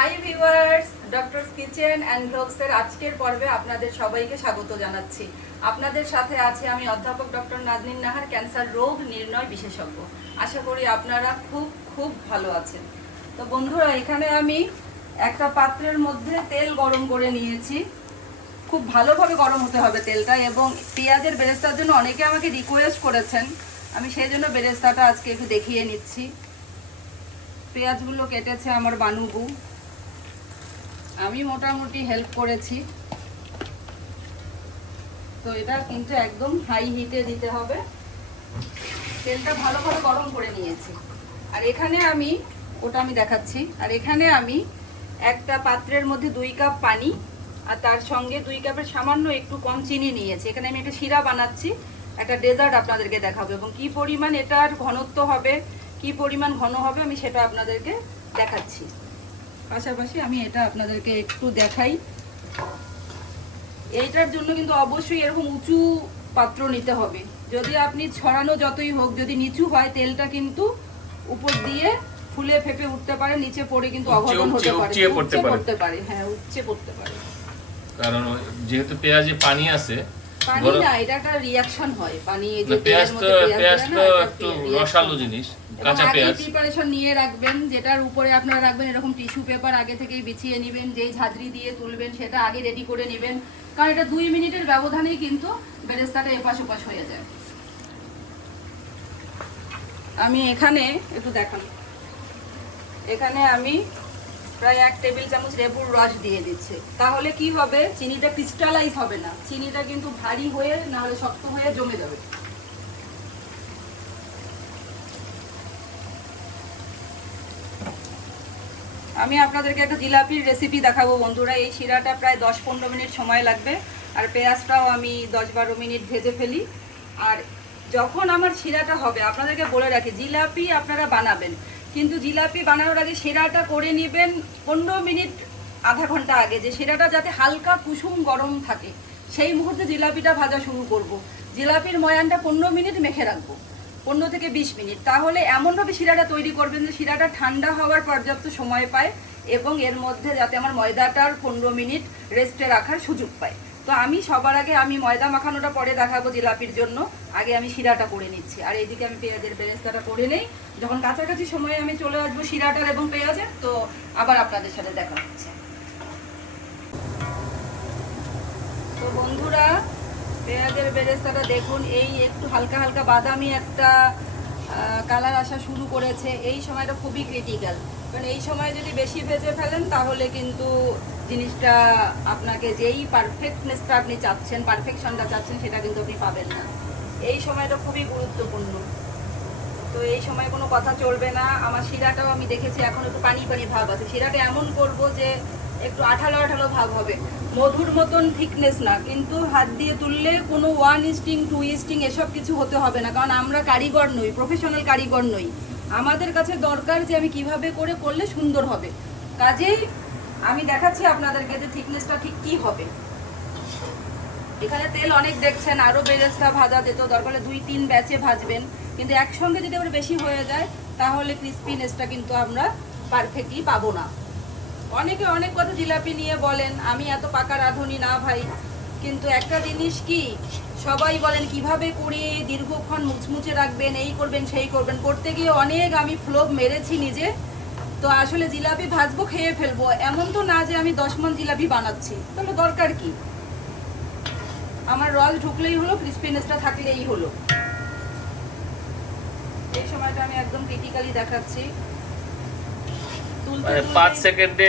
High viewers, doctor's kitchen and ব্লগসের আজকের পর্বে আপনাদের সবাইকে স্বাগত জানাচ্ছি। আপনাদের সাথে আছে আমি অধ্যাপক ডক্টর নাজনীন নাহার, ক্যান্সার রোগ নির্ণয় বিশেষজ্ঞ। আশা করি আপনারা খুব ভালো আছেন। তো বন্ধুরা, এখানে আমি একটা পাত্রের মধ্যে তেল গরম করে নিয়েছি। খুব ভালোভাবে গরম হতে হবে তেলটা, এবং পেঁয়াজের বেরেস্তার জন্য অনেকে আমাকে রিকোয়েস্ট করেছেন, আমি সেই জন্য বেরেস্তাটা আজকে একটু দেখিয়ে নিচ্ছি। পেঁয়াজগুলো কেটেছে আমার বানুবু, আমি মোটামুটি হেল্প করেছি। তো এটা কিন্তু একদম হাই হিটে দিতে হবে। তেলটা ভালোভাবে গরম করে নিয়েছি। আর এখানে আমি দেখাচ্ছি। আর এখানে আমি একটা পাত্রের মধ্যে 2 কাপ পানি আর তার সঙ্গে 2 কাপের সামান্য একটু কম চিনি নিয়েছি। এখানে আমি একটা শিরা বানাচ্ছি, একটা ডেজার্ট আপনাদেরকে দেখাবো, এবং কি পরিমাণ এটার ঘনত্ব হবে, কি পরিমাণ ঘন হবে, আমি সেটা আপনাদেরকে দেখাচ্ছি। পাশাপাশি আমি এটা আপনাদেরকে একটু দেখাই। এইটার জন্য কিন্তু অবশ্যই এরকম উঁচু পাত্র নিতে হবে। যদি আপনি ছড়ানো যতই হোক, যদি নিচু হয় তেলটা কিন্তু উপর দিয়ে ফুলে ফেপে উঠতে পারে, নিচে পড়ে কিন্তু অঘটন হতে পারে, উপচে পড়তে পারে। হ্যাঁ, উপচে পড়তে পারে, কারণ যেহেতু পেঁয়াজে পানি আছে। পানি না, এটা একটা রিঅ্যাকশন হয়। পানি এই যে পেঁয়াজ তো একটু রসালো জিনিস, কাঁচা পেঁয়াজ। প্রিপারেশন নিয়ে রাখবেন, যেটার উপরে আপনারা রাখবেন এরকম টিস্যু পেপার আগে থেকেই বিছিয়ে নেবেন। যেই ঝাঁঝরি দিয়ে তুলবেন সেটা আগে রেডি করে নেবেন, কারণ এটা 2 মিনিটের ব্যবধানেই কিন্তু বেরেস্তাটা এপাশ ওপাশ হয়ে যায়। আমি এখানে একটু দেখান, এখানে আমি প্রায় 1 টেবিল চামচ লেবুর রস দিয়ে দিচ্ছি। তাহলে কি হবে, চিনিটা ক্রিস্টালাইজ হবে না, চিনিটা কিন্তু ভারী হয়ে না হলে শক্ত হয়ে জমে যাবে। আমি আপনাদেরকে একটা জিলাপির রেসিপি দেখাবো বন্ধুরা। এই শিরাটা প্রায় 10-15 মিনিট সময় লাগবে, আর পেঁয়াজটাও আমি 10-12 মিনিট ভেজে ফেলি। আর যখন আমার শিরাটা হবে, আপনাদেরকে বলে রাখি, জিলাপি আপনারা বানাবেন, কিন্তু জিলাপি বানানোর আগে শিরাটা করে নেবেন 15 মিনিট আধা ঘন্টা আগে, যে শিরাটা যাতে হালকা কুসুম গরম থাকে। সেই মুহূর্তে জিলাপিটা ভাজা শুরু করব। জিলাপির ময়ানটা 15 মিনিট মেখে রাখবো, 15 থেকে 20 মিনিট। তাহলে এমনভাবে শিরাটা তৈরি করবেন যে শিরাটা ঠান্ডা হওয়ার পর্যাপ্ত সময় পায়, এবং এর মধ্যে যাতে আমার ময়দাটার 15 মিনিট রেস্টে রাখার সুযোগ পায়। তো আমি সবার আগে, আমি ময়দা মাখানোটা পরে দেখাবো জিলাপির জন্য, আগে আমি শিরাটা করে নিচ্ছি। আর এইদিকে আমি পেঁয়াজের বেরেস্তাটা করে নেই। যখন কাছাকাছি সময়ে আমি চলে আসবো শিরাটার এবং পেঁয়াজের, তো আবার আপনাদের সাথে দেখা হচ্ছে। তো বন্ধুরা, পেঁয়াজের বেরেস্তাটা দেখুন, এই একটু হালকা হালকা বাদামি একটা কালার আসা শুরু করেছে। এই সময়টা খুবই ক্রিটিক্যাল, কারণ এই সময় যদি বেশি ভেজে ফেলেন তাহলে কিন্তু জিনিসটা আপনাকে যেই পারফেক্টনেসটা আপনি চাচ্ছেন, পারফেকশনটা চাচ্ছেন, সেটা কিন্তু আপনি পাবেন না। এই সময়টা খুবই গুরুত্বপূর্ণ। তো এই সময় কোনো কথা চলবে না। আমার শিরাটাও আমি দেখেছি এখন একটু পানি পানি ভাব আছে। শিরাটা এমন করব যে একটু আঠালো আঠালো ভাব হবে, মধুর মতন থিকনেস না। কিন্তু হাত দিয়ে তুললে কোনো 1 ইস্টিং 2 ইস্টিং এসব কিছু হতে হবে না, কারণ আমরা কারিগর নই, প্রফেশনাল কারিগর নই। আমাদের কাছে দরকার যে আমি কিভাবে করে করলে সুন্দর হবে। কাজেই আমি দেখাচ্ছি আপনাদেরকে যে থিকনেসটা ঠিক কি হবে। এখানে তেল অনেক দেখছেন, আরও বেরেস্তা ভাজা যেত, দরকার হলে 2-3 ব্যাচে ভাজবেন, কিন্তু একসঙ্গে যদি আবার বেশি হয়ে যায় তাহলে ক্রিস্পিনেসটা কিন্তু আমরা পারফেক্টলি পাবো না। অনেকে অনেক কথা জিলাপি নিয়ে বলেন, আমি এত পাকা রাঁধুনি না ভাই, কিন্তু একটা জিনিস কি, সবাই বলেন কিভাবে করে দীর্ঘক্ষণ মুচমুচে রাখবেন, এই করবেন সেই করবেন, করতে গিয়ে অনেক আমি ফ্লোপ মেরেছি নিজে। তো আসলে জিলাপি ভাজবো, খেয়ে ফেলবো, এমন তো না যে আমি 10 মণ জিলাপি বানাচ্ছি। তাহলে দরকার কি, আমার রস ঢুকলেই হলো, ক্রিস্পিনেসটা থাকলেই হলো। এই সময়টা আমি একদম ক্রিটিক্যালি দেখাচ্ছি। 5 সেকেন্ডে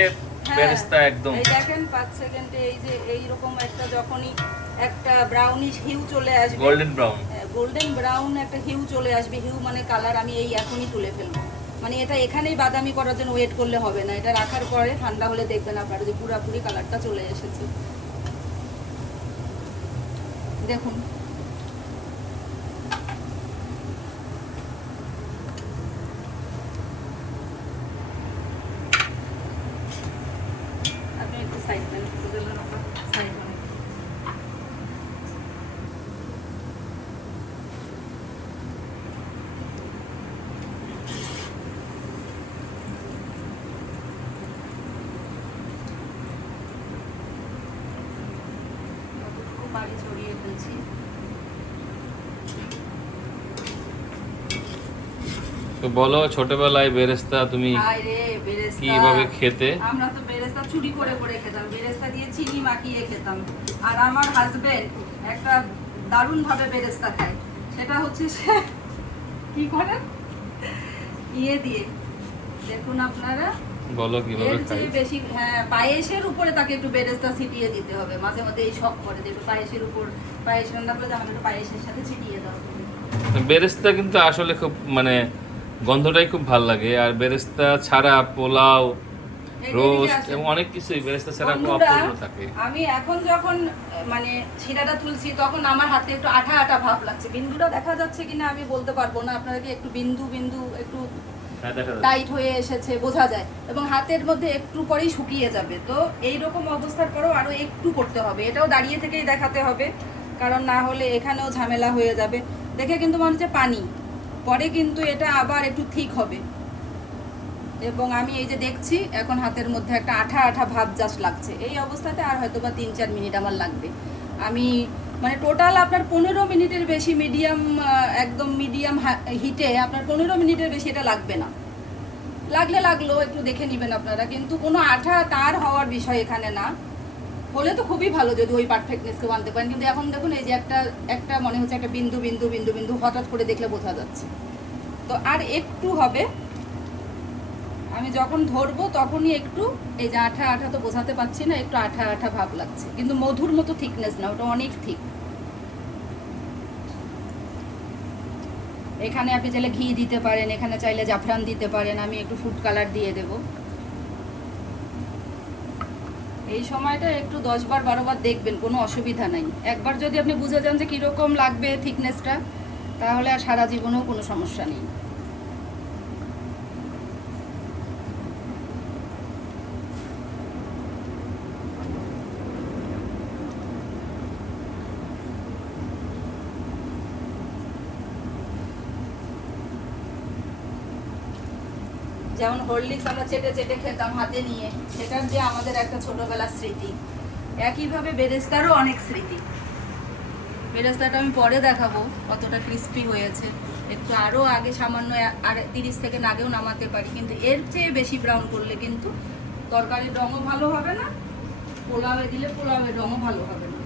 বেরেস্তা একদম, এই দেখেন 5 সেকেন্ডে এই যে এইরকম একটা, যখনই একটা ব্রাউনিশ হিউ চলে আসবে, গোল্ডেন ব্রাউন একটা হিউ চলে আসবে, হিউ মানে কালার, আমি এই এখনই তুলে ফেলবো। মানে এটা এখানেই বাদামি করার জন্য ওয়েট করলে হবে না, এটা রাখার পরে ঠান্ডা হলে দেখবেন আপনারা যে পুরোপুরি কালারটা চলে এসেছে। দেখুন, আপনি একটু সাইড দেন, সাইড দেন। তো বলো, ছোটবেলায় বেরেস্তা তুমি হায় রে, বেরেস্তা কিভাবে খেতে? আমরা তো বেরেস্তা চুরি করে করে খেতাম, বেরেস্তা দিয়ে চিনি মাখিয়ে খেতাম। আর আমার হাজবেন্ড একটা দারুণ ভাবে বেরেস্তা খায়, সেটা হচ্ছে সে কি করে ইয়ে দিয়ে, দেখুন আপনারা, বলো কিভাবে এর খাই। চেয়ে বেশি, হ্যাঁ, পায়েসের উপরে তাকে একটু বেরেস্তা ছিটিয়ে দিতে হবে। মাঝে মাঝে এই শখ করে যে একটু পায়েসের উপর, পায়েস রান্না করে আমাকে একটু পায়েসের সাথে ছিটিয়ে দাও তুমি। বেরেস্তা কিন্তু আসলে খুব মানে গন্ধটাই খুব ভালো লাগে। আর বেরেস্তা ছাড়া পোলাও, এই রোস্ট এদিকে আসেন। এবং অনেক কিছুই বেরেস্তা ছাড়া খুব বন্ধুরা, অপূর্ণ থাকে। আমি এখন যখন মানে শিরাটা তুলছি তখন আমার হাতে একটু আঠা আঠা ভাব লাগছে। বিন্দুটা দেখা যাচ্ছে কিনা আমি বলতে পারবো না, আপনারা কি একটু বিন্দু বিন্দু একটু হ্যাঁ, দেখা যাচ্ছে। টাইট হয়ে এসেছে বোঝা যায়, এবং হাতের মধ্যে একটু পরেই শুকিয়ে যাবে। তো এই রকম অবস্থার পরেও আরো একটু করতে হবে, এটাও দাঁড়িয়ে থেকেই দেখাতে হবে, কারণ না হলে এখানেও ঝামেলা হয়ে যাবে। দেখে কিন্তু মনে হচ্ছে পানি, পরে কিন্তু এটা আবার একটু ঠিক হবে। এবং আমি এই যে দেখছি এখন হাতের মধ্যে একটা আঠা আঠা ভাব জাস্ট লাগছে, এই অবস্থাতে আর হয়তো বা 3-4 মিনিট আমার লাগবে। আমি মানে টোটাল আপনার 15 মিনিটের বেশি মিডিয়াম, একদম মিডিয়াম হিটে আপনার 15 মিনিটের বেশি এটা লাগবে না। লাগলে লাগলো, একটু দেখে নেবেন আপনারা, কিন্তু কোনো আঠা তার হওয়ার বিষয় এখানে না। হলে তো খুবই ভালো যদি ওই পারফেক্টনেসকে আনতে পারেন, কিন্তু এখন দেখুন এই যে একটা একটা মনে হচ্ছে একটা বিন্দু বিন্দু বিন্দু বিন্দু হঠাৎ করে দেখলে বোঝা যাচ্ছে। তো আর একটু হবে, আমি যখন ধরবো তখনই একটু এই যে আঠা আঠা তো বোঝাতে পারছি না, একটু আঠা আঠা ভাব লাগছে, কিন্তু মধুর মতো থিকনেস না, ওটা অনেক থিক। এখানে আপনি চাইলে ঘি দিতে পারেন, এখানে চাইলে জাফরান দিতে পারেন, আমি একটু ফুড কালার দিয়ে দেব। এই সময়টা একটু 10 বার 12 বার দেখবেন, কোনো অসুবিধা নাই। একবার যদি আপনি বুঝে যান যে কীরকম লাগবে থিকনেসটা, তাহলে আর সারা জীবনেও কোনো সমস্যা নেই। যেমন হরলিক্স আমরা চেটে চেটে খেতাম হাতে নিয়ে, সেটার যে আমাদের একটা ছোটবেলার স্মৃতি, একইভাবে বেরেস্তারও অনেক স্মৃতি। বেরেস্তাটা আমি পরে দেখাবো কতটা ক্রিস্পি হয়েছে, একটু আরও আগে সামান্য আর 30 সেকেন্ড আগেও নামাতে পারি, কিন্তু এর চেয়ে বেশি ব্রাউন করলে কিন্তু তরকারির রঙও ভালো হবে না, পোলাওয়ে দিলে পোলাওয়ের রঙও ভালো হবে না।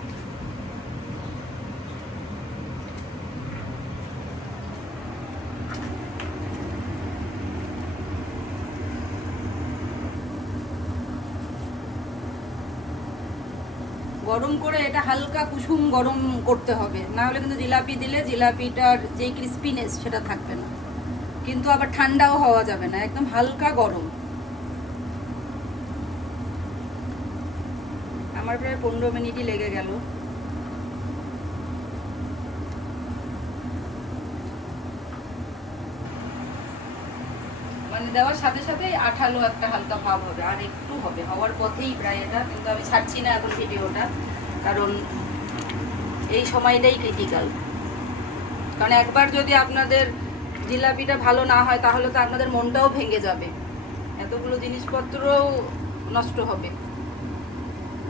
গরম করে এটা হালকা কুসুম গরম করতে হবে, না হলে কিন্তু জিলাপি দিলে জিলাপিটার যেই ক্রিস্পিনেস সেটা থাকবে না, কিন্তু আবার ঠান্ডাও হওয়া যাবে না, একদম হালকা গরম। আমার প্রায় 15 মিনিটই লেগে গেল। মানে দেওয়ার সাথে সাথেই আঠালো একটা হালকা ভাব হবে, আর একটু হবে, হওয়ার পথেই প্রায় এটা, কিন্তু আমি ছাড়ছি না এখন ভিডিওটা, কারণ এই সময়টাই ক্রিটিক্যাল। কারণ একবার যদি আপনাদের জিলাপিটা ভালো না হয় তাহলে তো আপনাদের মনটাও ভেঙে যাবে, এতগুলো জিনিসপত্রও নষ্ট হবে।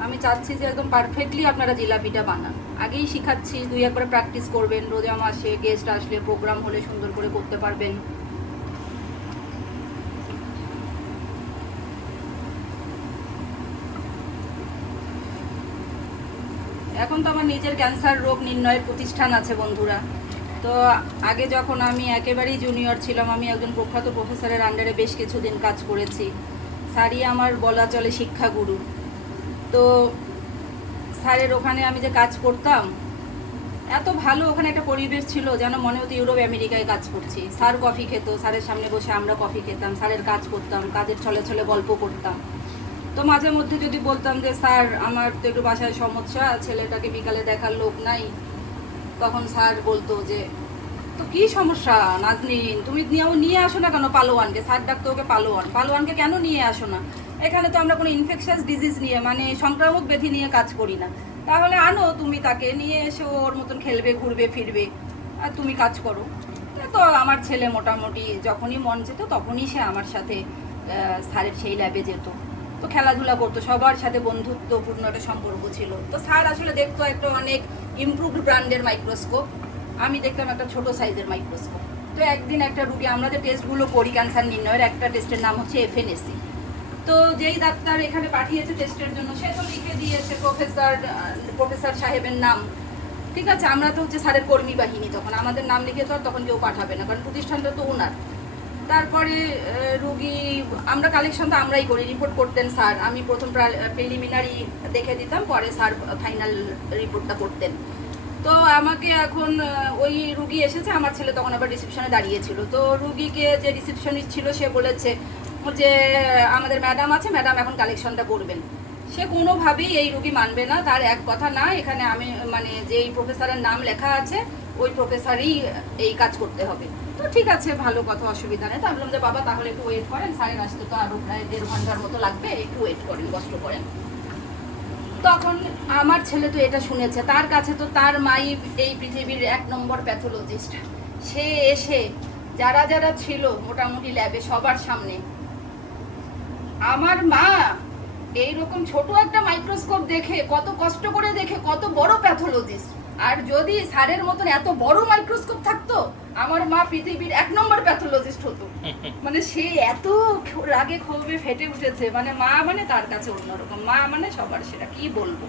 আমি চাচ্ছি যে একদম পারফেক্টলি আপনারা জিলাপিটা বানান, আগেই শিখাচ্ছি, 2 একবার প্র্যাকটিস করবেন, রোজা মাসে গেস্ট আসলে প্রোগ্রাম হলে সুন্দর করে করতে পারবেন। এখন তো আমার নিজের ক্যান্সার রোগ নির্ণয়ের প্রতিষ্ঠান আছে বন্ধুরা। তো আগে যখন আমি একেবারেই জুনিয়র ছিলাম, আমি একজন প্রখ্যাত প্রফেসরের আন্ডারে বেশ কিছুদিন কাজ করেছি। স্যারই আমার বলা চলে শিক্ষাগুরু। তো স্যারের ওখানে আমি যে কাজ করতাম, এত ভালো ওখানে একটা পরিবেশ ছিল যেন মনে হতো ইউরোপ আমেরিকায় কাজ করছি। স্যার কফি খেত, স্যারের সামনে বসে আমরা কফি খেতাম, স্যারের কাজ করতাম, কাজের ছলে ছলে গল্প করতাম। তো মাঝে মধ্যে যদি বলতাম যে স্যার আমার তো একটু বাসায় সমস্যা, ছেলেটাকে বিকালে দেখার লোক নাই, তখন স্যার বলতো যে তো কি সমস্যা নাজনীন, তুমি নিয়ে আসো না কেন পালোয়ানকে, স্যার ডাকতো ওকে পালোয়ান, পালোয়ানকে কেন নিয়ে আসো না, এখানে তো আমরা কোনো ইনফেকশাস ডিজিজ নিয়ে মানে সংক্রামক ব্যাধি নিয়ে কাজ করি না, তাহলে আনো তুমি তাকে নিয়ে এসে ওর মতন খেলবে ঘুরবে ফিরবে আর তুমি কাজ করো। তো আমার ছেলে মোটামুটি যখনই মন যেত তখনই সে আমার সাথে স্যারের সেই ল্যাবে যেত, তো খেলাধুলা করতো, সবার সাথে বন্ধুত্বপূর্ণ একটা সম্পর্ক ছিল। তো স্যার আসলে দেখতো একটা অনেক ইমপ্রুভড ব্র্যান্ডের মাইক্রোস্কোপ, আমি দেখতাম একটা ছোট সাইজের মাইক্রোস্কোপ। তো একদিন একটা রুগী, আমরা যে টেস্টগুলো করি ক্যান্সার নির্ণয়ের, একটা টেস্টের নাম হচ্ছে FNAC। তো যেই ডাক্তার এখানে পাঠিয়েছে টেস্টের জন্য, সে তো লিখে দিয়েছে প্রফেসর সাহেবের নাম। ঠিক আছে, আমরা তো হচ্ছে স্যারের কর্মী বাহিনী, তখন আমাদের নাম লিখে তো আর তখন কেউ পাঠাবে না, কারণ প্রতিষ্ঠানটা তো ওনার। তারপরে রুগী, আমরা কালেকশন তো আমরাই করি, রিপোর্ট করতেন স্যার, আমি প্রথম প্রিলিমিনারি দেখে দিতাম, পরে স্যার ফাইনাল রিপোর্টটা করতেন। তো আমাকে এখন ওই রুগী এসেছে, আমার ছেলে তখন আবার রিসেপশনে দাঁড়িয়েছিল। তো রুগীকে যে রিসেপশনিস্ট ছিল সে বলেছে যে আমাদের ম্যাডাম আছে, ম্যাডাম এখন কালেকশনটা করবেন। সে কোনোভাবেই এই রুগী মানবে না, তার এক কথা না, এখানে আমি মানে যেই প্রফেসরের নাম লেখা আছে ওই প্রফেসরই এই কাজ করতে হবে। তো ঠিক আছে, ভালো কথা, অসুবিধা নেই। তো ভাবলাম যে বাবা তাহলে একটু ওয়েট করেন, স্যারের আসতে তো আরও প্রায় 1.5 ঘন্টার মতো লাগবে, একটু ওয়েট করেন, কষ্ট করেন। তখন আমার ছেলে তো এটা শুনেছে, তার কাছে তো তার মাই এই পৃথিবীর 1 নম্বর প্যাথোলজিস্ট। সে এসে যারা যারা ছিল মোটামুটি ল্যাবে সবার সামনে, আমার মা এইরকম ছোট একটা মাইক্রোস্কোপ দেখে, কত কষ্ট করে দেখে, কত বড় প্যাথোলজিস্ট। আর যদি স্যারের মতন এত বড় মাইক্রোস্কোপ থাকতো, আমার মা পৃথিবীর 1 নম্বর প্যাথোলজিস্ট হতো। মানে সে এত রাগে ক্ষোভে ফেটে উঠেছে, মানে মা মানে তার কাছে অন্যরকম, মা মানে সবার সেটা, কি বলবো।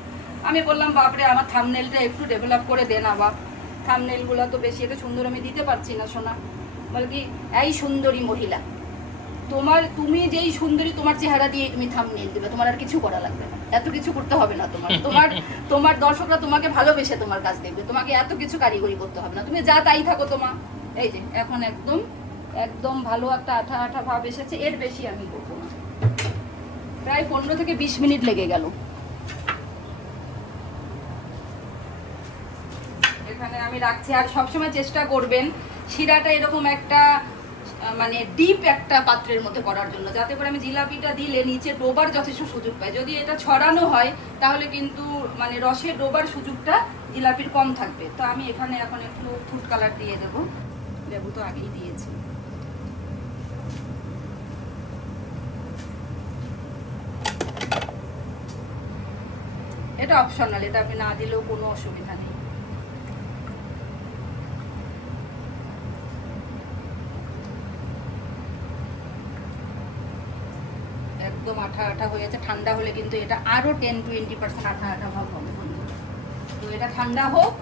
আমি বললাম বাপরে, আমার থাম্বনেলটা একটু ডেভেলপ করে দে না বাপ, থাম্বনেলগুলো তো বেশি একটা সুন্দর আমি দিতে পারছি না সোনা। বল কি, এই সুন্দরী মহিলা, তুমি যেই সুন্দরী, তোমার চেহারা দিয়ে তুমি থাম্বনেল দিবে, তোমার আর কিছু করা লাগবে না, এত কিছু করতে হবে না তোমার। তোমার দর্শকরা তোমাকে ভালোবেসে তোমার কাজ দেখবে, তোমাকে এত কিছু কারিগরি করতে হবে না, তুমি যা তাই থাকো তোমার। এই যে এখন একদম একদম ভালো একটা আঠা আঠা ভাব এসেছে, এর বেশি আমি করবো না। প্রায় 15 থেকে 20 মিনিট লেগে গেল। এখানে আমি রাখছি। আর সবসময় চেষ্টা করবেন শিরাটা এরকম একটা মানে ডিপ একটা পাত্রের মধ্যে করার জন্য, যাতে করে আমি জিলাপিটা দিলে নিচে ডোবার যথেষ্ট সুযোগ পাই। যদি এটা ছড়ানো হয় তাহলে কিন্তু মানে রসে ডোবার সুযোগটা জিলাপির কম থাকবে। তো আমি এখানে এখন একটু ফুড কালার দিয়ে দেবো, লেবু তো আগেই দিয়েছি। এটা অপশনাল, এটা আপনি না দিলেও কোনো অসুবিধা নেই। একদম আঠা আঠা হয়েছে, ঠান্ডা হলে কিন্তু এটা আরও 10-20% আঠা আঠা ভাব হবে। তো এটা ঠান্ডা হোক,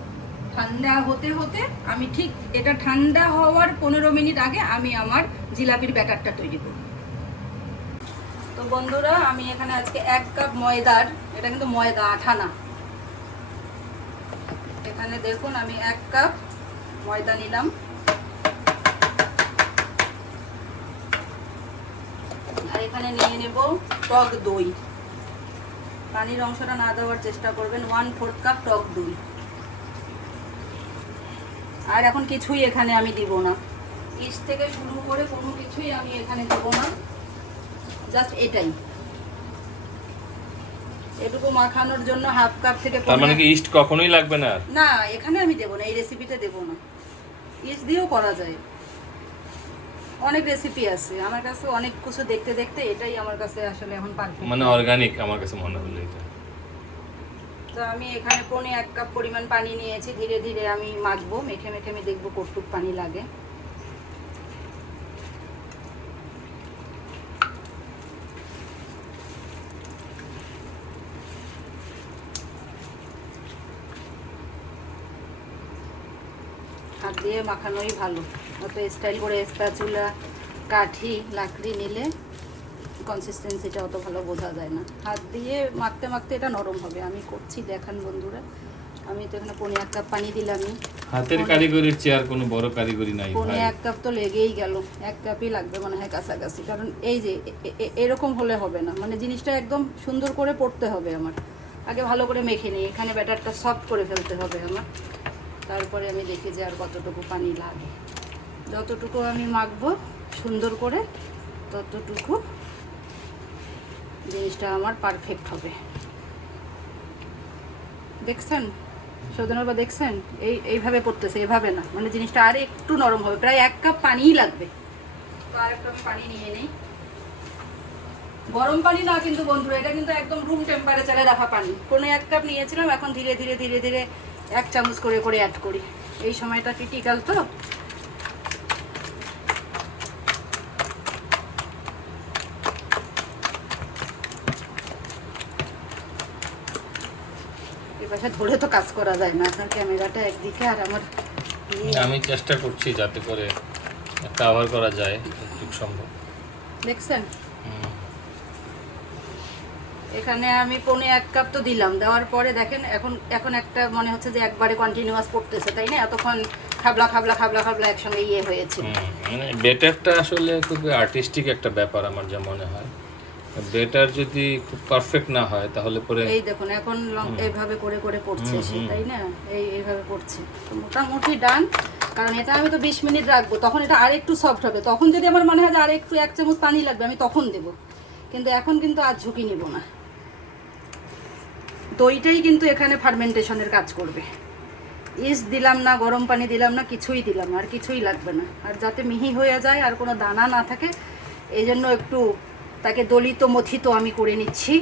ঠান্ডা হতে হতে আমি ঠিক এটা ঠান্ডা হওয়ার 15 মিনিট আগে আমি আমার জিলাপির ব্যাটারটা তৈরি করব। তো বন্ধুরা, আমি এখানে আজকে 1 কাপ ময়দার, এটা কিন্তু ময়দা, আঠা না, এখানে দেখুন আমি 1 কাপ ময়দা নিলাম। আর এখানে নিয়ে নেব টক দই, পানির অংশটা না দেওয়ার চেষ্টা করবেন। 1/4 কাপ টক দই। আর এখন কিছুই এখানে আমি দিব না, ইস্ট থেকে শুরু করে কোনো কিছুই আমি এখানে দেবো না, জাস্ট এটাই। এটুকু মাখানোর জন্য 1/2 কাপ থেকে, তার মানে কি ইস্ট কখনোই লাগবে না? না, এখানে আমি দেবো না, এই রেসিপিতে দেবো না। ইস্ট দিয়েও করা যায়, অনেক রেসিপি আছে আমার কাছে, অনেক কিছু দেখতে দেখতে এটাই আমার কাছে আসলে এখন পারফেক্ট, মানে অর্গানিক আমার কাছে মনে হলো এটা। তো আমি এখানে 1 কাপ পরিমাণ পানি নিয়েছি, ধীরে ধীরে আমি মাখবো, মেখে মেখে আমি দেখবো কতটুকু পানি লাগে। হাত দিয়ে মাখানোই ভালো, অত স্টাইল করে স্প্যাচুলা, কাঠি, লাকড়ি নিলে কনসিস্টেন্সিটা অত ভালো বোঝা যায় না। হাত দিয়ে মাখতে মাখতে এটা নরম হবে। আমি করছি, দেখান বন্ধুরা। আমি তো এখানে 1 কাপ পানি দিলামই। হাতের কারিগরির চেয়ে কোনো বড় কারিগরি নাই ভাই। 1 কাপ তো লেগেই গেল, 1 কাপই লাগবে মনে হয় কাছাকাছি। কারণ এই যে এরকম হলে হবে না, মানে জিনিসটা একদম সুন্দর করে পড়তে হবে আমার। আগে ভালো করে মেখে নিই, এখানে ব্যাটারটা সফট করে ফেলতে হবে আমার, তারপরে আমি দেখি যে আর কতটুকু পানি লাগে। যতটুকু আমি মাখবো সুন্দর করে ততটুকু জিনিসটা আমার পারফেক্ট হবে। দেখছেন সৌজন্যর বা দেখছেন, এইভাবে পড়তেছে, এভাবে না, মানে জিনিসটা আর একটু নরম হবে। প্রায় 1 কাপ পানিই লাগবে। তো আর একটু আমি পানি নিয়ে নিই, গরম পানি না কিন্তু বন্ধুরা, এটা কিন্তু একদম রুম টেম্পারেচারে রাখা পানি। কোনো 1 কাপ নিয়েছিলাম, এখন ধীরে ধীরে ধীরে ধীরে 1 চামচ করে করে অ্যাড করি। এই সময়টা ক্রিটিক্যাল, তো বাসায় ধরে তো কাজ করা যায় না, আপনার ক্যামেরাটা একদিকে আর আমার আমি চেষ্টা করছি যাতে করে কভার করা যায় যতটুকু সম্ভব। দেখছেন এখানে আমি 1.5 কাপ তো দিলাম, দেওয়ার পরে দেখেন এখন এখন একটা মনে হচ্ছে যে একবারে কন্টিনিউয়াস পড়তেছে, তাই না? এতক্ষণ খাবলা খাবলা খাবলা খাবলা একসঙ্গে ইয়ে হয়েছে। মানে বেটারটা আসলে খুব আর্টিস্টিক একটা ব্যাপার আমার যা মনে হয়। বেটার যদি খুব পারফেক্ট না হয় তাহলে পরে এই দেখুন এখন এইভাবে করে করে পড়ছে সে, তাই না? এইভাবে পড়ছে, তো মোটামুটি ডান। কারণ এটা আমি তো 20 মিনিট রাখবো, তখন এটা আর একটু সফট হবে। তখন যদি আমার মনে হয় যে আর একটু 1 চামচ পানি লাগবে আমি তখন দেব, কিন্তু এখন কিন্তু আর ঝুঁকি নিব না। দইটাই কিন্তু এখানে ফার্মেন্টেশনের কাজ করবে। ইস্ট দিলাম না, গরম পানি দিলাম না, কিছুই দিলাম না, আর কিছুই লাগবে না। আর যাতে মিহি হয়ে যায় আর কোনো দানা না থাকে এই জন্য একটু তাকে দলিত মথিত আমি করে নিচ্ছি।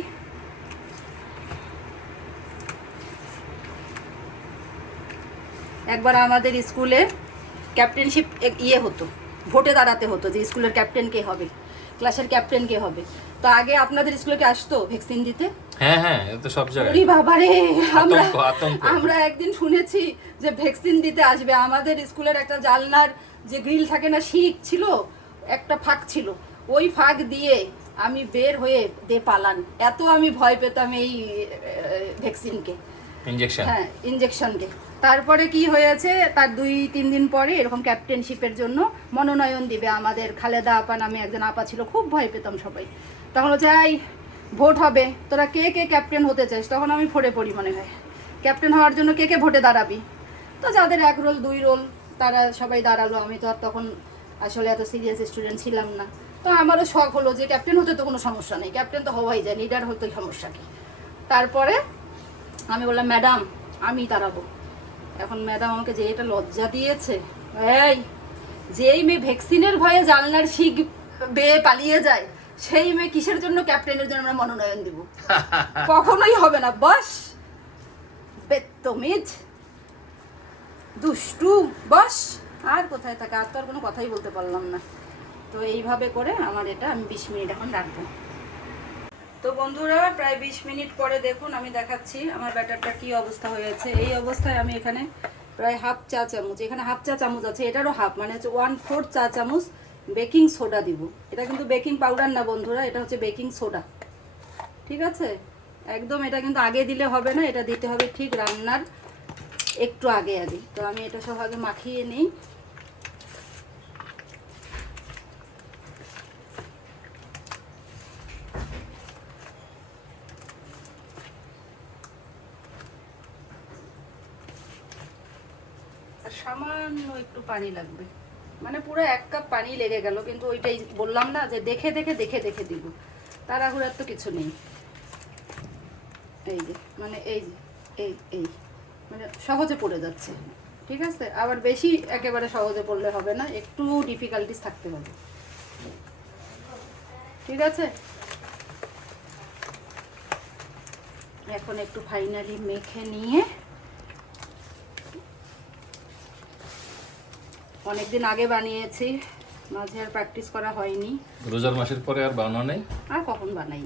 একবার আমাদের স্কুলে ক্যাপ্টেনশিপ ইয়ে হতো, ভোটে দাঁড়াতে হতো যে স্কুলের ক্যাপ্টেন কে হবে, ক্লাসের ক্যাপ্টেন কে হবে। তো আগে আপনাদের স্কুলে কি আসতো ভ্যাকসিন দিতে? হ্যাঁ এটা তো সব জায়গায়। ওরে বাবারে, আতঙ্ক। আমরা একদিন শুনেছি যে ভ্যাকসিন দিতে আসবে। আমাদের স্কুলের একটা জানলার যে গ্রিল থাকে না, শিক ছিল, একটা ফাঁক ছিল, ওই ফাঁক দিয়ে আমি বের হয়ে পালান। এত আমি ভয় পেতাম এই ভ্যাকসিনকে, ইনজেকশন। হ্যাঁ ইনজেকশনকে। তারপরে কি হয়েছে, তার 2-3 দিন পরে এরকম ক্যাপ্টেনশিপের জন্য মনোনয়ন দিবে। আমাদের খালেদা আপা নামে একজন আপা ছিল, খুব ভয় পেতাম সবাই। তখন হচ্ছে এই ভোট হবে, তোরা কে কে ক্যাপ্টেন হতে চাস? তখন আমি ফোড়ে পড়ি মনে হয়, ক্যাপ্টেন হওয়ার জন্য কে কে ভোটে দাঁড়াবি? তো যাদের 1 রোল 2 রোল তারা সবাই দাঁড়ালো। আমি তো আর তখন আসলে এত সিরিয়াস স্টুডেন্ট ছিলাম না। তো আমারও শখ হলো যে ক্যাপ্টেন হতে তো কোনো সমস্যা নেই, ক্যাপ্টেন তো হওয়াই যায়, লিডার হতেই সমস্যা কি। তারপরে আমি বললাম ম্যাডাম আমি দাঁড়াবো। এখন ম্যাডাম আমাকে যে এটা লজ্জা দিয়েছে, এই যেই মেয়ে ভ্যাকসিনের ভয়ে জানলার শিক বেয়ে পালিয়ে যায়, সেই মেয়ে কিসের জন্য ক্যাপ্টেনের জন্য আমরা মনোনয়ন দিব? কখনোই হবে না। বস বেত্তমিজ দুষ্টু বস। আর কোথায় থাকে, আর তো আর কোনো কথাই বলতে পারলাম না। তো এইভাবে করে আমার এটা আমি 20 মিনিট এখন রাখবো। তো বন্ধুরা প্রায় 20 মিনিট পরে দেখুন আমি দেখাচ্ছি আমার ব্যাটারটা কি অবস্থা হয়েছে। এই অবস্থায় আমি এখানে প্রায় হাফ চা চামচ, এখানে হাফ চা চামচ আছে, এটারও হাফ মানে হচ্ছে 1/4 চা চামচ বেকিং সোডা দিব। এটা কিন্তু বেকিং পাউডার না বন্ধুরা, এটা হচ্ছে বেকিং সোডা, ঠিক আছে? একদম এটা কিন্তু আগে দিলে হবে না, এটা দিতে হবে ঠিক রান্নার একটু আগে আগে। তো আমি এটা সব আগে মাখিয়ে নিই। সামান্য একটু পানি লাগবে, মানে পুরো 1 কাপ পানি লেগে গেল, কিন্তু ওইটাই বললাম না যে দেখে দেখে দেখে দেখে দিব, তাড়াহুড়ার তো কিছু নেই। এই যে মানে এই যে এই এই মানে সহজে পড়ে যাচ্ছে, ঠিক আছে? আবার বেশি একেবারে সহজে পড়লে হবে না, একটু ডিফিকাল্টিস থাকতে হবে, ঠিক আছে? এখন একটু ফাইনালি মেখে নিয়ে, অনেকদিন আগে বানিয়েছি, মাঝে আর প্র্যাকটিস করা হয়নি। রোজার মাসের পরে আর বানানো নেই, আর কখন বানাই?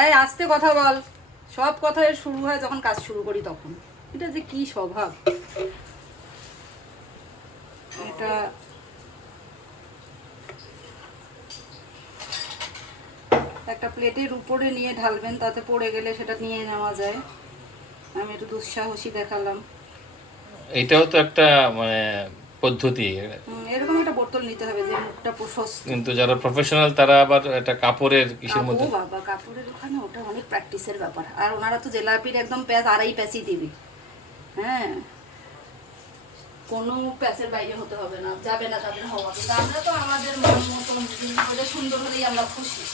এই আস্তে কথা বল, সব কথাই শুরু হয় যখন কাজ শুরু করি তখন। এটা যে কি স্বভাব, এটা একটা প্লেটের উপরে নিয়ে ঢালবেন, তাতে পড়ে গেলে সেটা নিয়ে নেওয়া যায়। আমি একটু দুঃসাহসী দেখালাম। এটাও তো একটা মানে পদ্ধতি। এরকম একটা বোতল নিতে হবে যে মুখটা প্রশস্ত। কিন্তু যারা প্রফেশনাল তারা আবার একটা কাপড়ের কিসের মধ্যে, বাবা কাপড়ের ওখানে ওটা অনেক প্র্যাকটিসের ব্যাপার। আর ওনারা তো জিলাপির একদম প্যাঁচ 2.5 প্যাঁচই দিবে, হ্যাঁ কোনো প্যাঁচের বাইরে হতে হবে না, যাবে না তাদের হওয়া। কিন্তু আমরা তো আমাদের মন মতন হলে সুন্দর হলেই আমরা খুশি।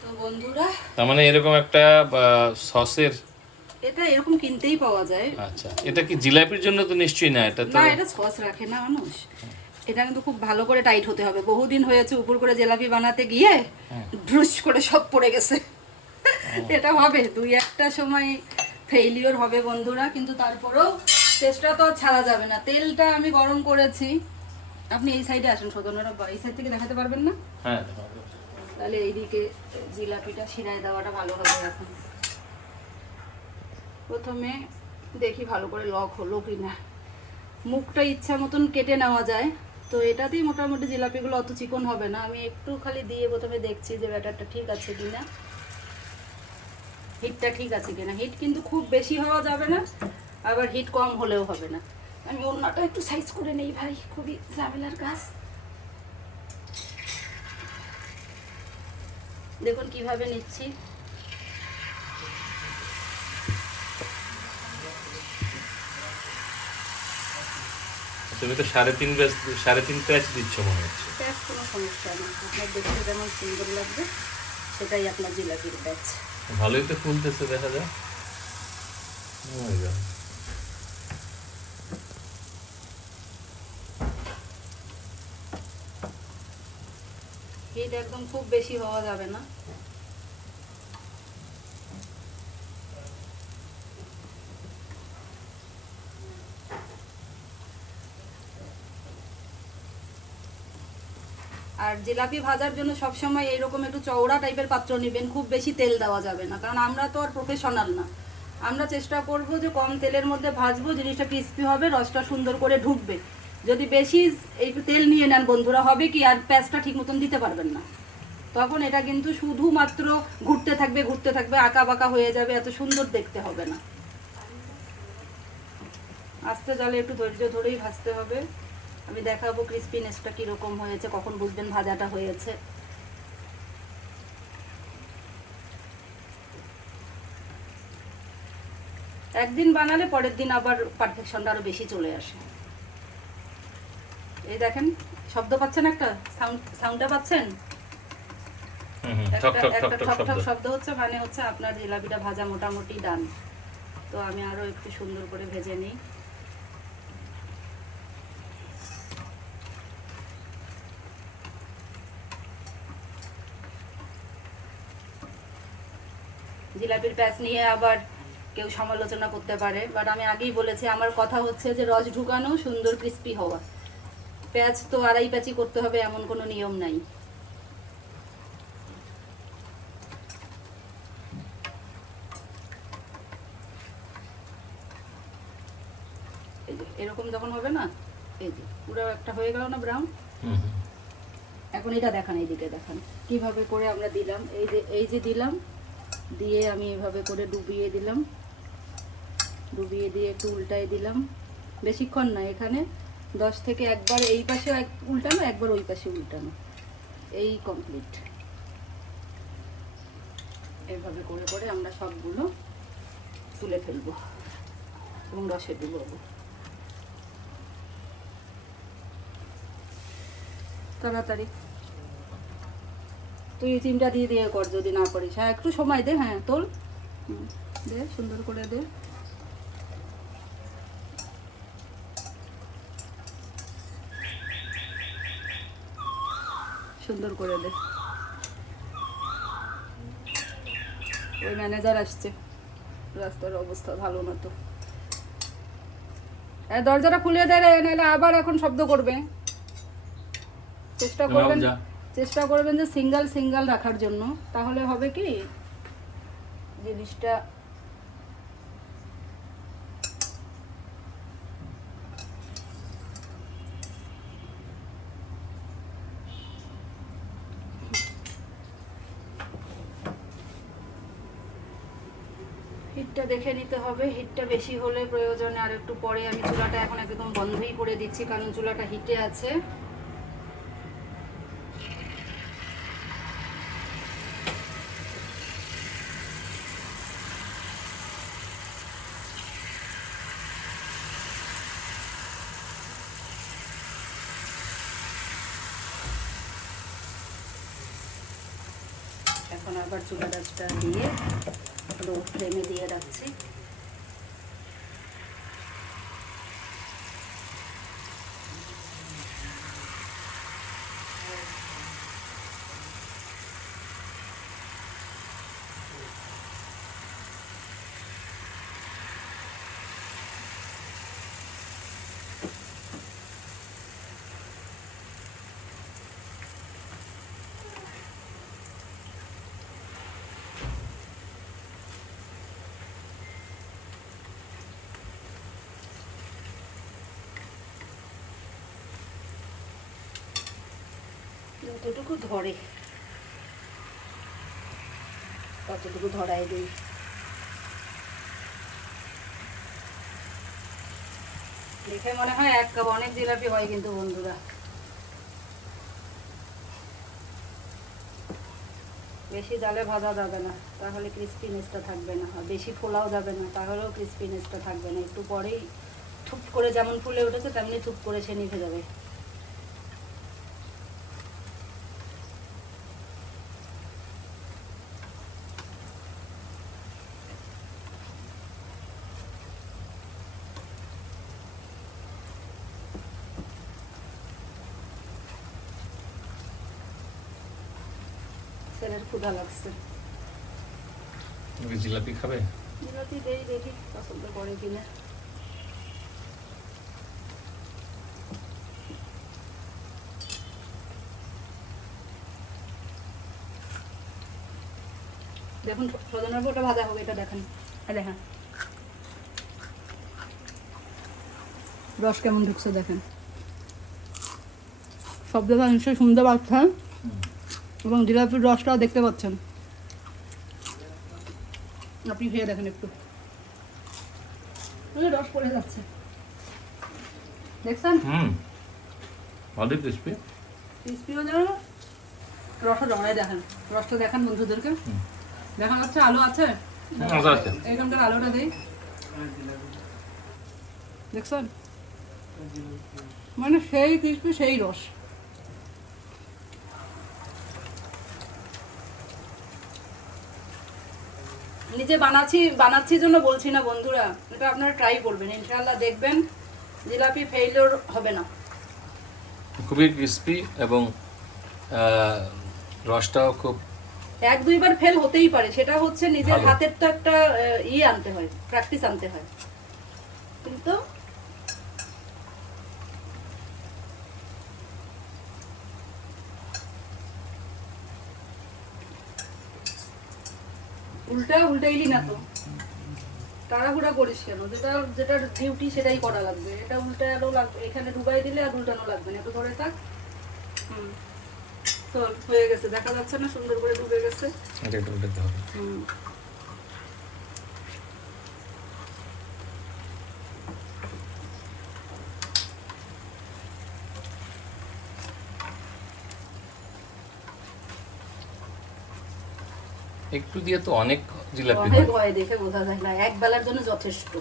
তো বন্ধুরা তার মানে এরকম একটা সসের, এটা এরকম কিনতেই পাওয়া যায়। আচ্ছা এটা কি জিলাপির জন্য? তো নিশ্চয়ই না, এটা তো না, এটা সস রাখে না মানুষ। এটা কিন্তু খুব ভালো করে টাইট হতে হবে। বহুদিন হয়েছে উপর করে জিলাপি বানাতে গিয়ে ড্রুশ করে সব পড়ে গেছে। এটা হবে 2-1টা সময় ফেইলিওর হবে বন্ধুরা, কিন্তু তারপরেও চেষ্টা তো ছাড়া যাবে না। তেলটা আমি গরম করেছি, আপনি এই সাইডে আসেন, সদনেরা এই সাইড থেকে দেখাতে পারবেন না? হ্যাঁ, তাহলে এইদিকে জিলাপিটা শিরায় দেওয়াটা ভালো হবে। এখন প্রথমে দেখি ভালো করে লক হলো কি না। মুখটা ইচ্ছা মতন কেটে নেওয়া যায়, তো এটাতেই মোটামুটি জিলাপিগুলো অত চিকন হবে না। আমি একটু খালি দিয়ে প্রথমে দেখছি যে ব্যাটারটা ঠিক আছে কিনা, হিটটা ঠিক আছে কিনা। হিট কিন্তু খুব বেশি হওয়া যাবে না, আবার হিট কম হলেও হবে না। আমি অন্যটা একটু সাইজ করে নেই ভাই, খুবই ঝামেলার কাজ। দেখুন কিভাবে নিচ্ছি। তুমি তো 3.5 প্যাচ দিচ্ছ মনে হচ্ছে। প্যাচ কোনো সমস্যা নেই, আপনার দেখতে যেমন সুন্দর লাগবে সেটাই আপনার জিলাপির প্যাচ। ভালোই তো ফুলতেছে দেখা যায়। Oh my God. হিট একদম খুব বেশি হওয়া যাবে না। আর জিলাপি ভাজার জন্য সবসময় এইরকম একটু চওড়া টাইপের পাত্র নেবেন, খুব বেশি তেল দেওয়া যাবে না, কারণ আমরা তো আর প্রফেশনাল না। আমরা চেষ্টা করব যে কম তেলের মধ্যে ভাজবো, জিনিসটা ক্রিস্পি হবে, রসটা সুন্দর করে ঢুকবে। যদি বেশি এই তেল নিয়ে নেন বন্ধুরা, হবে কি আর প্যাঁচটা ঠিক মতন দিতে পারবেন না। তখন এটা কিন্তু শুধুমাত্র ঘুরতে থাকবে, আঁকা বাঁকা হয়ে যাবে, এত সুন্দর দেখতে হবে না। আস্তে জালে একটু ধৈর্য ধরেই ভাজতে হবে। আমি দেখাবো ক্রিস্পিনেসটা কীরকম হয়েছে, কখন বুঝবেন ভাজাটা হয়েছে। একদিন বানালে পরের দিন আবার পারফেকশনটা আরো বেশি চলে আসে। এই দেখেন শব্দ পাচ্ছেন, একটা সাউন্ডটা পাচ্ছেন, একটা ঠক ঠক শব্দ হচ্ছে, মানে হচ্ছে আপনার জিলাপিটা ভাজা মোটামুটি ডান। তো আমি আরো একটু সুন্দর করে ভেজে নিই। জিলাপির প্যাঁচ নিয়ে আবার কেউ সমালোচনা করতে পারে, বাট আমি আগেই বলেছি আমার কথা হচ্ছে যে রস ঢুকানো, সুন্দর ক্রিস্পি হওয়া। প্যাঁচ তো আড়াই প্যাঁচই করতে হবে এমন কোনো নিয়ম নাই। এই যে এরকম যখন হবে না, এই যে পুরো একটা হয়ে গেল না ব্রাউন। এখন এটা দেখান, এইদিকে দেখান কিভাবে করে আমরা দিলাম। এই যে দিলাম, দিয়ে আমি এভাবে করে ডুবিয়ে দিলাম, ডুবিয়ে দিয়ে একটু উল্টাই দিলাম। বেশিক্ষণ না, এখানে 10 থেকে একবার এই পাশে উল্টানো, একবার ওই পাশে উল্টানো, এই কমপ্লিট। এইভাবে করে করে আমরা সবগুলো তুলে ফেলবো এবং রসে ডুববো। তাড়াতাড়ি তুই চিমটা দিয়ে দিয়ে কর, যদি না পারিস। হ্যাঁ একটু সময় দে, হ্যাঁ তোল, দে সুন্দর করে দে। সুন্দর করে দে। ওই ম্যানেজার আসছে, রাস্তার অবস্থা ভালো না তো। দরজাটা খুলে দে রে, নাহলে আবার এখন শব্দ করবে। চেষ্টা করবেন যে সিঙ্গেল রাখার জন্য, তাহলে হবে কি জিনিসটা হিটটা দেখে নিতে হবে। হিটটা বেশি হলে প্রয়োজনে আর একটু পরে, আমি চুলাটা এখন একদম বন্ধই করে দিচ্ছি কারণ চুলাটা হিটে আছে। এখন আবার চুলা গাছটা দিয়ে লো ফ্লেমে দিয়ে রাখছি। যতটুকু ধরে ততটুকু ধরাই দিই। দেখে মনে হয় এক কাপ, অনেক জিলাপি হয় কিন্তু বন্ধুরা। বেশি জালে ভাজা যাবে না, তাহলে ক্রিস্পিনেসটা থাকবে না, আর বেশি ফোলাও যাবে না, তাহলেও ক্রিস্পিনেসটা থাকবে না। একটু পরেই থুপ করে যেমন ফুলে উঠেছে তেমনি থুপ করে সে নিভে যাবে। ছেলের ক্ষুধা লাগছে, জিলাপি খাবে? জিলাপি দেই, দেখি পছন্দ করে কিনা। দেখুন সজনের ওটা ভাজা হবে, এটা দেখেন, দেখেন রস কেমন ঢুকছে, দেখেন শব্দটা নিশ্চয়ই শুনতে পাচ্ছেন এবং জিলাপির রসটাও দেখতে পাচ্ছেন। আপনি খেয়ে দেখেন একটু, রস পড়ে যাচ্ছে, দেখছেন? অনেক ক্রিস্পি, ক্রিস্পিও যেন রসটা জমায়। দেখেন রসটা দেখেন বন্ধুদেরকে দেখা যাচ্ছে। আলু আছে, এইখানকার আলুটা দিই, দেখছেন? মানে সেই ক্রিস্পি, সেই রস। নিজে বানাচ্ছি জন্য বলছি না বন্ধুরা, এটা আপনারা ট্রাই করবেন, ইনশাআল্লাহ দেখবেন জিলাপি ফেইলিওর হবে না। খুবই ক্রিস্পি এবং রসটাও খুব, এক দুইবার ফেল হতেই পারে, সেটা হচ্ছে নিজের ভালো। হাতের তো একটা আনতে হয়, প্র্যাকটিস আনতে হয়। কিন্তু উল্টাইলি না তো, তাড়াহুড়া করিস কেন? যেটা ডিউটি সেটাই করা লাগবে। এটা উল্টানো লাগবে, এখানে ডুবাই দিলে আর উল্টানো লাগবে না, একটু ধরে থাক। তো হয়ে গেছে, দেখা যাচ্ছে না সুন্দর করে ডুবে গেছে। এটা একটু উল্টাতে হবে। একটু দিয়ে তো অনেক জিলাপি অনেক হয়। হয়, দেখে বোঝা যায় না, এক বেলার জন্য যথেষ্ট।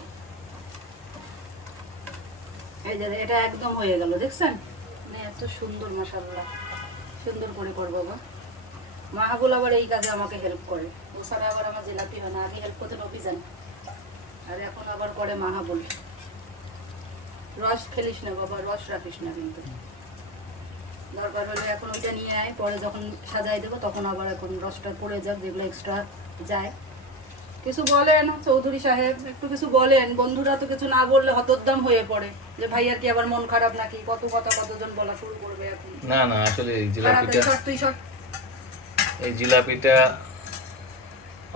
এই যে এটা একদম হয়ে গেল, দেখছেন? মানে এত সুন্দর, মাশাআল্লাহ, সুন্দর করে কর বাবা। মাহাবুল আবার এই কাজে আমাকে হেল্প করে, ও ছাড়া আবার আমার জিলাপি হয় না। আগে হেল্প করতেন অভিযান, আর এখন আবার করে মাহাবুল। রস ফেলিস না বাবা, রস রাখিস না কিন্তু। দরকার হলে এখন ওইটা নিয়ে আয়, পরে যখন সাজাই দেবো তখন আবার এখন রসটা পড়ে যাক, যেগুলো এক্সট্রা যায়। কিছু বলেন চৌধুরী সাহেব, একটু কিছু বলেন। বন্ধুরা তো কিছু না বললে হতোদ্দাম হয়ে পড়ে যে ভাইয়ার কি আবার মন খারাপ নাকি, কত কথা কতজন বলা শুরু করবে এখন। না না, আসলে এই তাড়াতাড়ি জিলাপিটা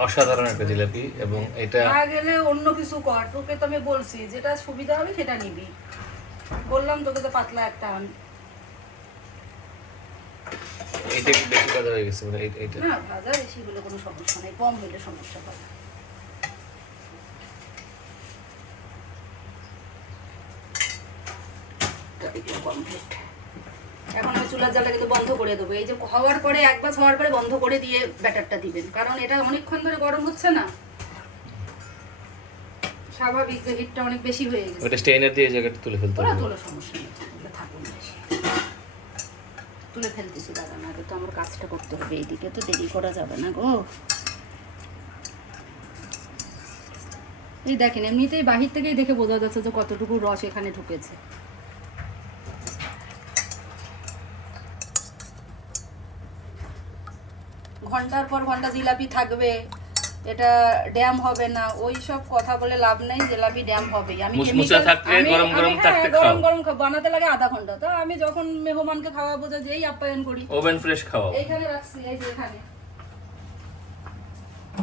অসাধারণ একটা জিলাপি এবং এটা না গেলে অন্য কিছু কর। তোকে তো আমি বলছি যেটা সুবিধা হবে সেটা নিবি, বললাম তোকে তো পাতলা একটা আন। এইটা একটু বেশি ভাজা হয়ে গেছে, মানে এইটা না ভাজা বেশি হলে কোনো সমস্যা নেই, কম হলে সমস্যা হবে। এখন আমি চুলার জালটা কিন্তু বন্ধ করে দেবো। এই যে হওয়ার পরে, একবার হওয়ার পরে বন্ধ করে দিয়ে ব্যাটারটা দিবেন, কারণ এটা অনেকক্ষণ ধরে গরম হচ্ছে না, স্বাভাবিক যে হিটটা অনেক বেশি হয়ে গেছে। ওটা স্টেইনার দিয়ে জায়গাটা তুলে ফেলতে ওরা হবে। তোলা সমস্যা নেই, থাকুন তুলে ফেলতেছি দাদা, না তো আমার কাজটা করতে হবে, এইদিকে তো দেরি করা যাবে না গো। এই দেখেন, এমনিতেই বাহির থেকেই দেখে বোঝা যাচ্ছে যে কতটুকু রস এখানে ঢুকেছে। ঘন্টার পর ঘন্টা জিলাপি থাকবে, এটা ড্যাম হবে না, ওই সব কথা বলে লাভ নাই। জিলাপি ড্যাম হবে। আমি মুসমুসা থাকতে, গরম গরম থাকতে খাও। গরম গরম বানাতে লাগে আধা ঘন্টা, তো আমি যখন মেহমানকে খাওয়াবো, যেই আপ্যায়ন করি, ওভেন ফ্রেশ খাও। এইখানে রাখছি, এই যে এখানে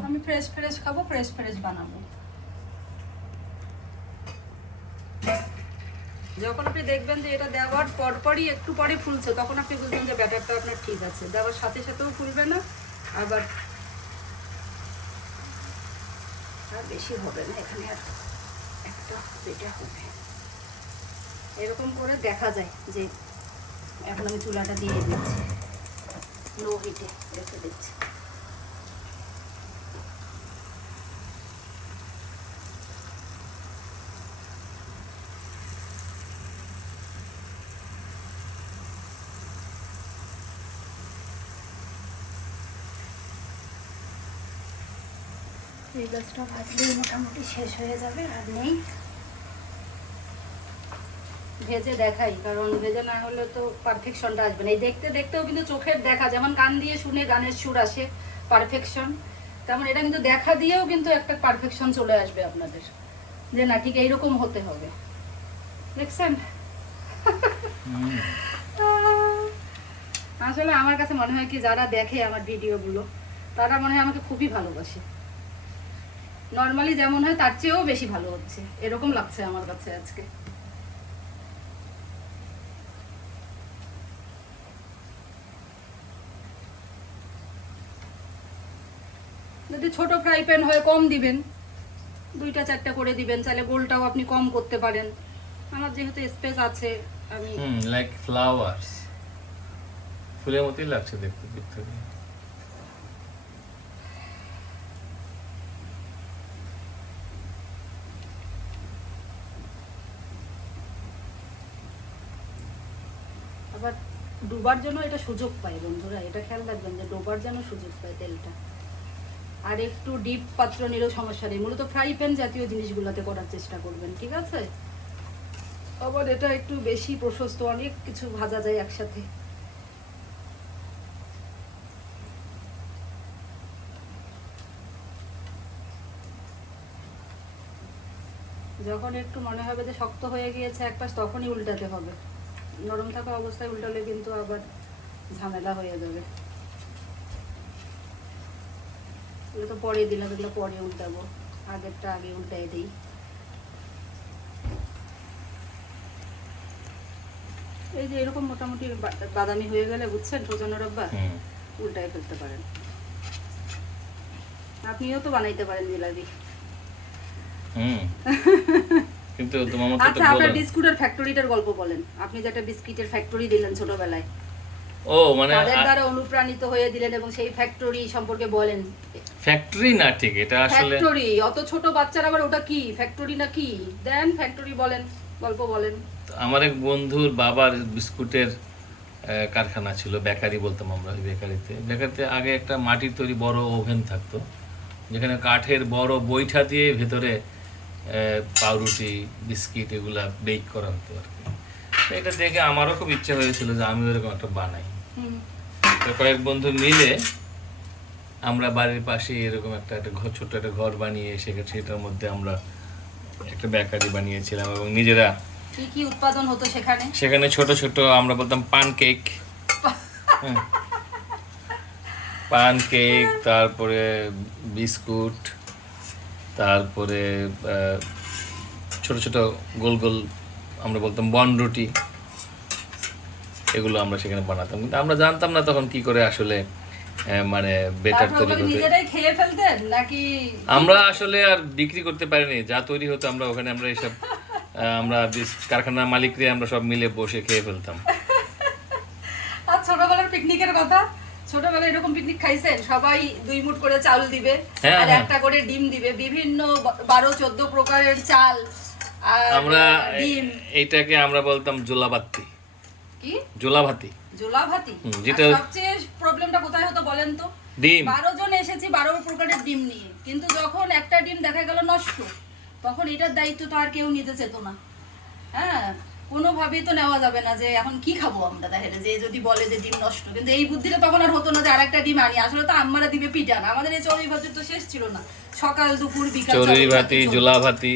আমি ফ্রেশ ফ্রেশ খাবো, ফ্রেশ ফ্রেশ বানাবো। যখন আপনি দেখবেন যে এটা দেওয়ার পরপরই একটু পরে ফুলছে, তখন আপনি বুঝবেন যে ব্যাটারটা আপনার ঠিক আছে। দেওয়ার সাথে সাথেও ফুলবে না, আবার আর বেশি হবে না, এখানে আর একটা এটা হবে। এরকম করে দেখা যায় যে এখন আমি চুলাটা দিয়ে দিচ্ছি, লো হিটে রেখে দিচ্ছি। এই গাছটা ভাজলেই মোটামুটি শেষ হয়ে যাবে, আর নেই। ভেজে দেখাই, কারণ ভেজে না হলে তো পারফেকশনটা আসবে না। এই দেখতে দেখতেও কিন্তু চোখের দেখা, যেমন কান দিয়ে শুনে গানের সুর আসে পারফেকশন, তেমন এটা কিন্তু দেখা দিয়েও কিন্তু একটা পারফেকশন চলে আসবে আপনাদের, যে না ঠিক এইরকম হতে হবে। দেখছেন? আসলে আমার কাছে মনে হয় কি, যারা দেখে আমার ভিডিওগুলো তারা মনে হয় আমাকে খুবই ভালোবাসে। নর্মালি যেমন হয় তার চেয়েও বেশি ভালো হচ্ছে, এরকম লাগছে আমার কাছে আজকে। যদি ছোট ফ্রাই প্যান হয় কম দিবেন, 2টা 4টা করে দিবেন, চাইলে গোলটাও আপনি কম করতে পারেন। আমার যেহেতু স্পেস আছে, আমি লাইক ফ্লাওয়ার্স, ফুলের মতোই লাগছে দেখতে দেখতে। আবার ডুবার জন্য এটা সুযোগ পায় বন্ধুরা, এটা খেয়াল রাখবেন যে ডোবার যেন সুযোগ পায় তেলটা। আর একটু ডিপ পাত্র নিলেও সমস্যা নেই, মূলত ফ্রাই প্যান জাতীয় জিনিসগুলোতে করার চেষ্টা করবেন, ঠিক আছে? আবার এটা একটু বেশি প্রশস্ত, অনেক কিছু ভাজা যায় একসাথে। যখন একটু মনে হবে যে শক্ত হয়ে গিয়েছে এক পাশ, তখনই উল্টাতে হবে। নরম থাকা অবস্থায় উল্টালে কিন্তু আবার ঝামেলা হয়ে যাবে। এগুলো তো পরে দিলাম, এগুলো পরে উল্টাবো, আগেরটা আগে উল্টাই দিই। এই যে এরকম মোটামুটি বাদামি হয়ে গেলে, বুঝছেন, ঠোজানো রব্বা উল্টাই ফেলতে পারেন। আপনিও তো বানাইতে পারেন জিলাপি। কিন্তু তোমার মতো আচ্ছা, আপনার বিস্কুটের ফ্যাক্টরিটার গল্প বলেন। আপনি যে একটা বিস্কিটের ফ্যাক্টরি দিলেন ছোটবেলায়, ও মানে তাদের দ্বারা অনুপ্রাণিত হয়ে দিলেন, এবং সেই ফ্যাক্টরি সম্পর্কে বলেন। ফ্যাক্টরি না ঠিক, এটা আসলে ফ্যাক্টরি, অত ছোট বাচ্চারা আবার ওটা কি ফ্যাক্টরি না কি দেন, ফ্যাক্টরি বলেন, গল্প বলেন। আমার এক বন্ধুর বাবার বিস্কুটের কারখানা ছিল, বেকারি বলতাম আমরা। ওই বেকারিতে আগে একটা মাটির তৈরি বড় ওভেন থাকতো, যেখানে কাঠের বড় বৈঠা দিয়ে ভেতরে পাউরুটি বিস্কিট এগুলা বেক করা হতো আর কি। তো এটা দেখে আমারও খুব ইচ্ছা হয়েছিল যে আমি এরকম একটা বানাই। তো কয়েক বন্ধু মিলে আমরা বাড়ির পাশে এরকম একটা ঘর, ছোট্ট একটা ঘর বানিয়ে সেটার মধ্যে আমরা একটা বেকারি বানিয়েছিলাম, এবং নিজেরা কি কি উৎপাদন হতো সেখানে? সেখানে ছোট ছোট আমরা বলতাম পান কেক, পান কেক, তারপরে বিস্কুট, তারপরে ছোট ছোট গোল গোল আমরা বলতাম বনরুটি, এগুলো আমরা সেখানে বানাতাম। কিন্তু আমরা জানতাম না তখন কি করে আসলে মানে বেটার তৈরি করতে। নিজেরাই খেয়ে ফেলতেন নাকি? আমরা আসলে আর বিক্রি করতে পারিনি, যা তৈরি হতো আমরা ওখানে আমরা এসব আমরা কারখানার মালিকরে আমরা সব মিলে বসে খেয়ে ফেলতাম। আর ছোটবেলার পিকনিকের কথা, ছোটবেলায় এরকম পিকনিক খাইছেন? সবাই 2 মুঠ করে চাল দিবে, আর একটা করে ডিম দিবে, বিভিন্ন 12-14 প্রকারের চাল আর আমরা ডিম। এইটাকে আমরা বলতাম জোলাভাতি। কি জোলাভাতি? জোলাভাতি। যেটা সবচেয়ে প্রবলেমটা কোথায় হতো বলেন তো? ডিম 12 জন এসেছি 12 প্রকারের ডিম নিয়ে, কিন্তু যখন একটা ডিম দেখা গেল নষ্ট, তখন এটার দায়িত্ব তো আর কেউ নিতে চেত না। হ্যাঁ, কোনোভাবেই তো নেওয়া যাবে না যে এখন কি খাবো আমরা, দেখেন যে যদি বলে যে ডিম নষ্ট, কিন্তু এই বুদ্ধিটা তখন আর হতো না যে আরেকটা ডিম আনি। আসলে তো আম্মারা দিবে পিটান, আমাদের এই চড়ুই ভাতির তো শেষ ছিল না, সকাল দুপুর বিকাল চড়ুই ভাতি, জোলাভাতি।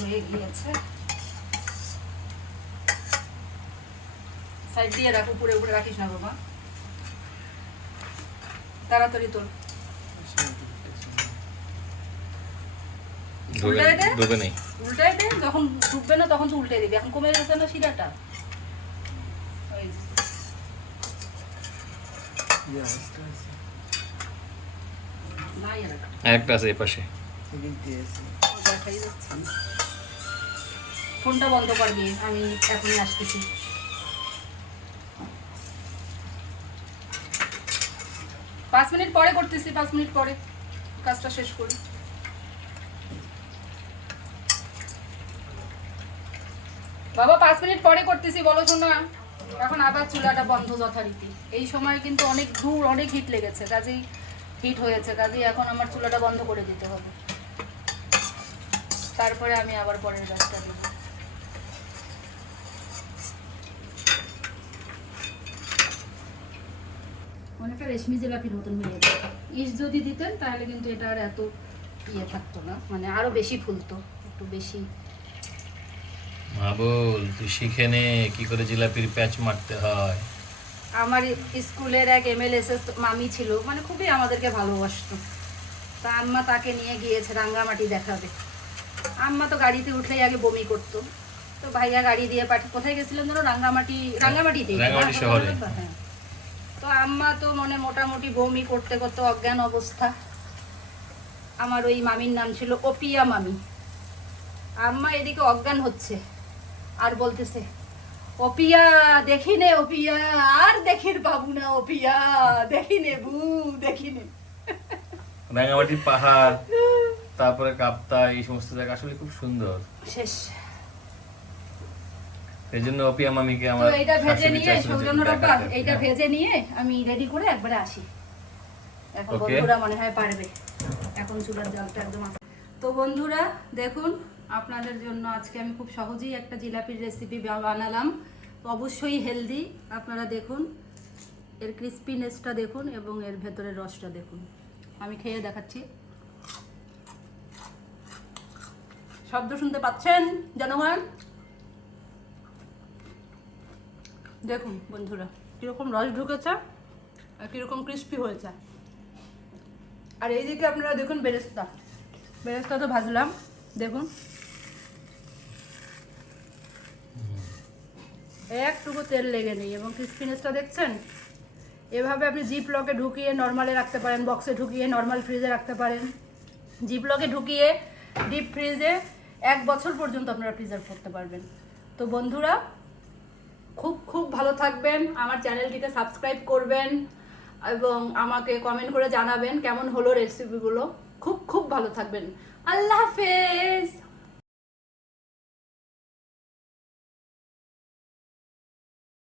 হয়ে গিয়েছে, সাইড দিয়ে রাখো, উপরে উপরে রাখিস না বাবা। তাড়াতাড়ি তোল। ডুবে উল্টায় দে। ডুবে নেই। উল্টাই দে, যখন ডুববে না তখন তো উল্টে দিবি। এখন কমে গেছে না শিরাটা। ওই যে। নাই আর একটা। একটা আছে এই পাশে। দেখাই যাচ্ছে না। ফোনটা বন্ধ করবি, আমি এখনই আসতেছি। 5 মিনিট পরে করতেছি, 5 মিনিট পরে কাজটা শেষ করি। বাবা 5 মিনিট পরে করতেছি, বলো শোনা। এখন আবার চুলাটা বন্ধ যথারীতি। এই সময় কিন্তু অনেক দূর, অনেক হিট লেগেছে, কাজেই হিট হয়েছে, কাজেই এখন আমার চুলাটা বন্ধ করে দিতে হবে। তারপরে আমি আবার পরের কাজটা দেবো। অনেকটা রেশমি জিলাপির মতন হয়ে যেত। ইস যদি দিতেন তাহলে কিন্তু এটা আর এত ইয়ে থাকতো না, মানে আরো বেশি ফুলতো, একটু বেশি। মাবুল তুই শিখে নে কি করে জিলাপির প্যাচ মারতে হয়। আমার স্কুলের এক MLSS মামি ছিল, মানে খুবই আমাদেরকে ভালোবাসতো। তা আম্মা তাকে নিয়ে গিয়েছে রাঙ্গামাটি দেখাবে। আম্মা তো গাড়িতে উঠলেই আগে বমি করতো। তো ভাইয়া গাড়ি দিয়ে কোথায় গেছিলেন যেন? রাঙ্গামাটিতে। রাঙ্গামাটি শহরে। হ্যাঁ। তো আম্মা তো মানে মোটামুটি বমি করতে করতে অজ্ঞান অবস্থা। আমার ওই মামির নাম ছিল অপিয়া মামি। আম্মা এদিকে অজ্ঞান হচ্ছে আর বলতেছে, অপিয়া দেখি নে, অপিয়া আর দেখির পাবো না, অপিয়া দেখি নে বু, দেখি নে। রাঙ্গামাটির পাহাড়, তারপরে কাপ্তা, এই সমস্ত জায়গা আসলে খুব সুন্দর। শেষ। এই জন্য অপিয়া মামিকে তো আমার এইটা ভেজে শাশুড়ি নিয়ে চাইছিল যে সৌজন্য রাব্বা, দেখাতে। এইটা হ্যাঁ। ভেজে নিয়ে আমি রেডি করে একবারে আসি। এখন Okay. বন্ধুরা মনে হয় পারবে, এখন চুলার জালটা একদম আছে। তো বন্ধুরা দেখুন, আপনাদের জন্য আজকে আমি খুব সহজেই একটা জিলাপির রেসিপি বানালাম। তো অবশ্যই হেলদি। আপনারা দেখুন, এর ক্রিস্পিনেসটা দেখুন এবং এর ভেতরের রসটা দেখুন। আমি খেয়ে দেখাচ্ছি। শব্দ শুনতে পাচ্ছেন জনগণ? দেখুন বন্ধুরা কীরকম রস ঢুকেছে আর কীরকম ক্রিস্পি হয়েছে। আর এইদিকে আপনারা দেখুন বেরেস্তা। বেরেস্তা তো ভাজলাম, দেখুন একটুকু তেল লেগে নেই এবং ক্রিস্পিনেসটা দেখছেন। এভাবে আপনি জিপ লকে ঢুকিয়ে নর্মালে রাখতে পারেন, বক্সে ঢুকিয়ে নর্মাল ফ্রিজে রাখতে পারেন, জিপ লকে ঢুকিয়ে ডিপ ফ্রিজে 1 বছর পর্যন্ত আপনারা প্রিজার্ভ করতে পারবেন। তো বন্ধুরা খুব খুব ভালো থাকবেন, আমার চ্যানেলটিকে সাবস্ক্রাইব করবেন এবং আমাকে কমেন্ট করে জানাবেন কেমন হলো রেসিপিগুলো। খুব খুব ভালো থাকবেন। আল্লাহ হাফেজ।